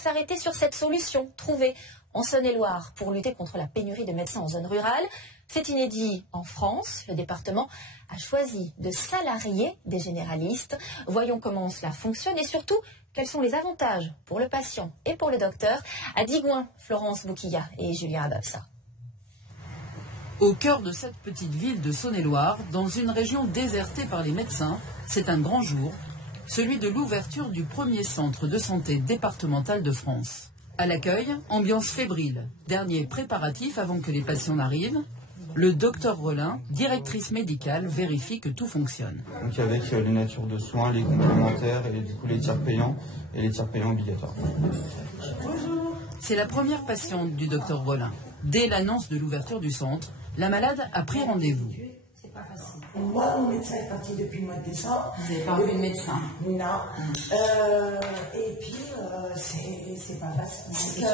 s'arrêter sur cette solution trouvée en Saône-et-Loire pour lutter contre la pénurie de médecins en zone rurale. C'est inédit en France. Le département a choisi de salarier des généralistes. Voyons comment cela fonctionne et surtout quels sont les avantages pour le patient et pour le docteur. À Digoin, Florence Bouquilla et Julien Ababsa. Au cœur de cette petite ville de Saône-et-Loire, dans une région désertée par les médecins, c'est un grand jour, celui de l'ouverture du premier centre de santé départemental de France. À l'accueil, ambiance fébrile, dernier préparatif avant que les patients n'arrivent. Le docteur Rollin, directrice médicale, vérifie que tout fonctionne. Donc avec les natures de soins, les complémentaires et du coup les tiers payants et les tiers payants obligatoires. C'est la première patiente du docteur Rollin. Dès l'annonce de l'ouverture du centre, la malade a pris rendez-vous. Moi, mon médecin est parti depuis le mois de décembre. Vous n'avez pas vu de médecin? Non. Et puis, c'est pas facile.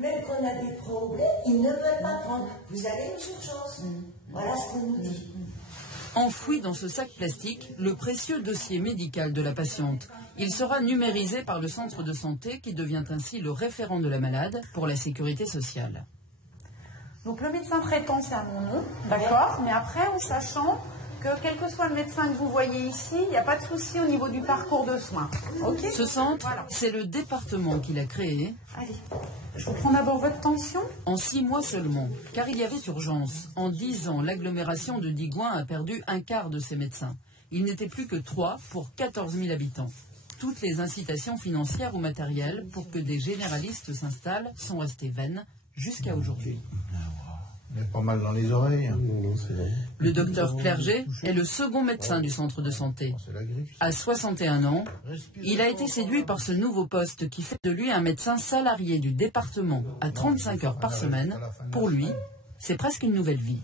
Même quand on a des problèmes, ils ne veulent pas prendre. Vous avez une urgence. Voilà ce qu'on nous dit. Enfoui dans ce sac plastique, le précieux dossier médical de la patiente. Il sera numérisé par le centre de santé qui devient ainsi le référent de la malade pour la sécurité sociale. Donc le médecin traitant, c'est à mon nom, d'accord, mais après en sachant que quel que soit le médecin que vous voyez ici, il n'y a pas de souci au niveau du parcours de soins. Okay. Ce centre, voilà. C'est le département qui l'a créé. Allez, je reprends d'abord votre tension. En 6 mois seulement, car il y avait urgence. En 10 ans, l'agglomération de Digoin a perdu un quart de ses médecins. Il n'était plus que 3 pour 14 000 habitants. Toutes les incitations financières ou matérielles pour que des généralistes s'installent sont restées vaines jusqu'à aujourd'hui. Il y a pas mal dans les oreilles. Le docteur Clerget est le second médecin du centre de santé. À 61 ans, il a été séduit par ce nouveau poste qui fait de lui un médecin salarié du département à 35 heures par semaine. Pour lui, c'est presque une nouvelle vie.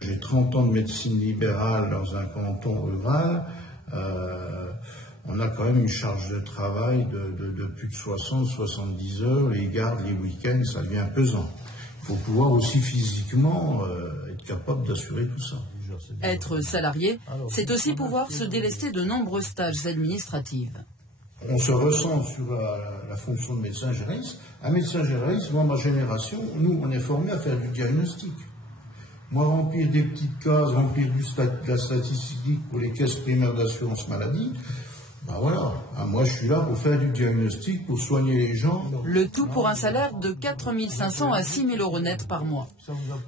J'ai 30 ans de médecine libérale dans un canton rural. On a quand même une charge de travail de plus de 60-70 heures. Les gardes, les week-ends, ça devient pesant. Il faut pouvoir aussi physiquement être capable d'assurer tout ça. Être salarié, c'est aussi pouvoir se délester de nombreuses tâches administratives. On se ressent sur la fonction de médecin généraliste. Un médecin généraliste, moi, ma génération, nous, on est formé à faire du diagnostic. Moi, remplir des petites cases, remplir de la statistique pour les caisses primaires d'assurance maladie, ben voilà, moi je suis là pour faire du diagnostic, pour soigner les gens. Le tout pour un salaire de 4 500 à 6 000 euros net par mois.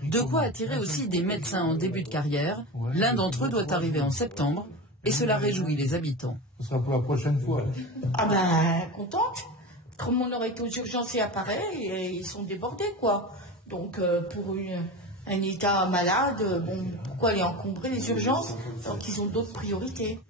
De quoi attirer aussi des médecins en début de carrière. L'un d'entre eux doit arriver en septembre et cela réjouit les habitants. Ce sera pour la prochaine fois. Ah ben, contente. Comme on aurait été aux urgences et apparaît, et ils sont débordés, quoi. Donc, pour un état malade, bon, pourquoi aller encombrer les urgences alors qu'ils ont d'autres priorités?